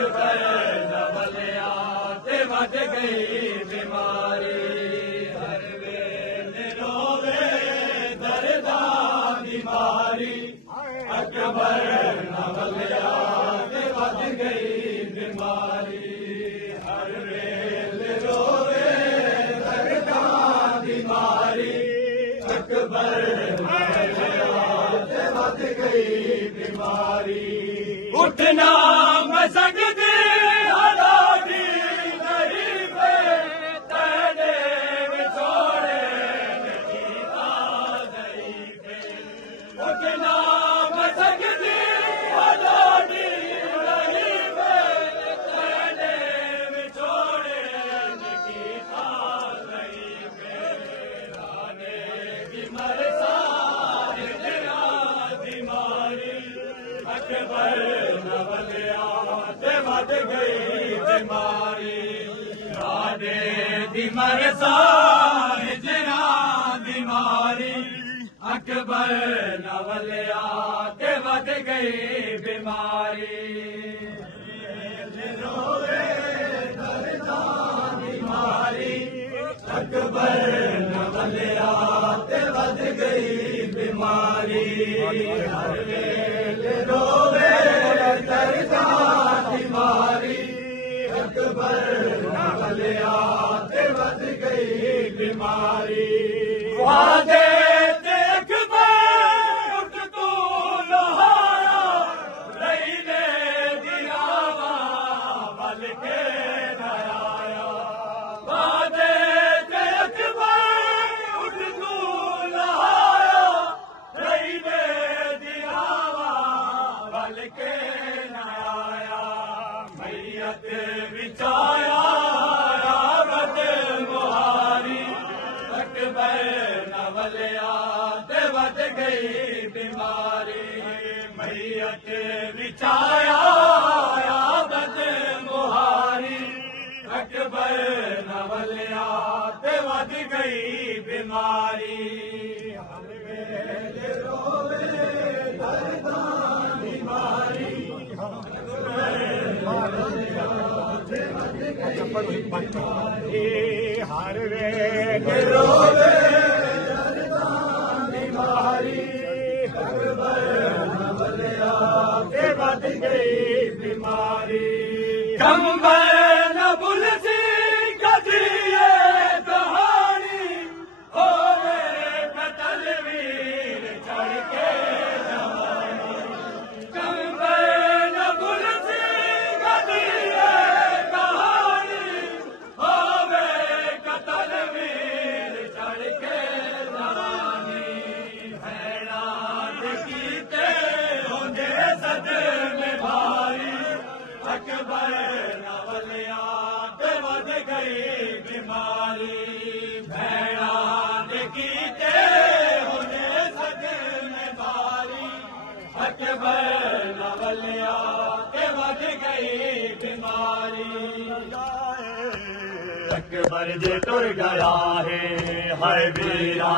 अकबर नवलिया ते वध गई बीमारी हर वेले रोवे दर्दा दी मारी अकबर नवलिया ते वध गई बीमारी हर वेले रोवे दर्दा दी मारी अकबर नवलिया ते वध गई बीमारी उठना मैं सकती हलादी नहीं पे तेरे विछोड़े कीता नहीं पे उठना मैं सकती हलादी नहीं पे तेरे विछोड़े कीता नहीं पे राने की मरसा बीमारी अकबर नवलिया ते वध गई बीमारी राने दी मरसा हिजरा बीमारी अकबर नवलिया ते वध गई बीमारी रोवे दर्दा बीमारी अकबर नवलिया ते वध गई बीमारी हर वेले रोवे दर्दा बीमारी अकबर नवलिया ते वध गई बीमारी वादे ते अकबर उठ तू लोहारा रहीने दियावा बल के नया वादे ते अकबर उठ तू लोहारा रहीने दियावा बल के नया मैयत बिचाया रावत मुहारी अकबर नवलिया ते वध गई बीमारी मैयत बिचाया रावत मुहारी अकबर नवलिया ते वध गई बीमारी हर वेले रोवे दर्दा बीमारी हर वेले रोवे दर्दा बीमारी अकबर नवलिया ते वध गई बीमारी कंबर न भुलसी कदिए कहानी होवे कतल वीर चढ़ के जवानी कंबर न भुलसी कदिए कहानी होवे कतल वीर चढ़ के जवानी भैड़ा कीते होंदे सदमे भारी अकबर नवलिया ते वध गई बीमारी भैड़ा कीते होंदे सदमे भारी अकबर नवलिया ते वध गई बीमारी अकबर जे तुर गया है हर वीरा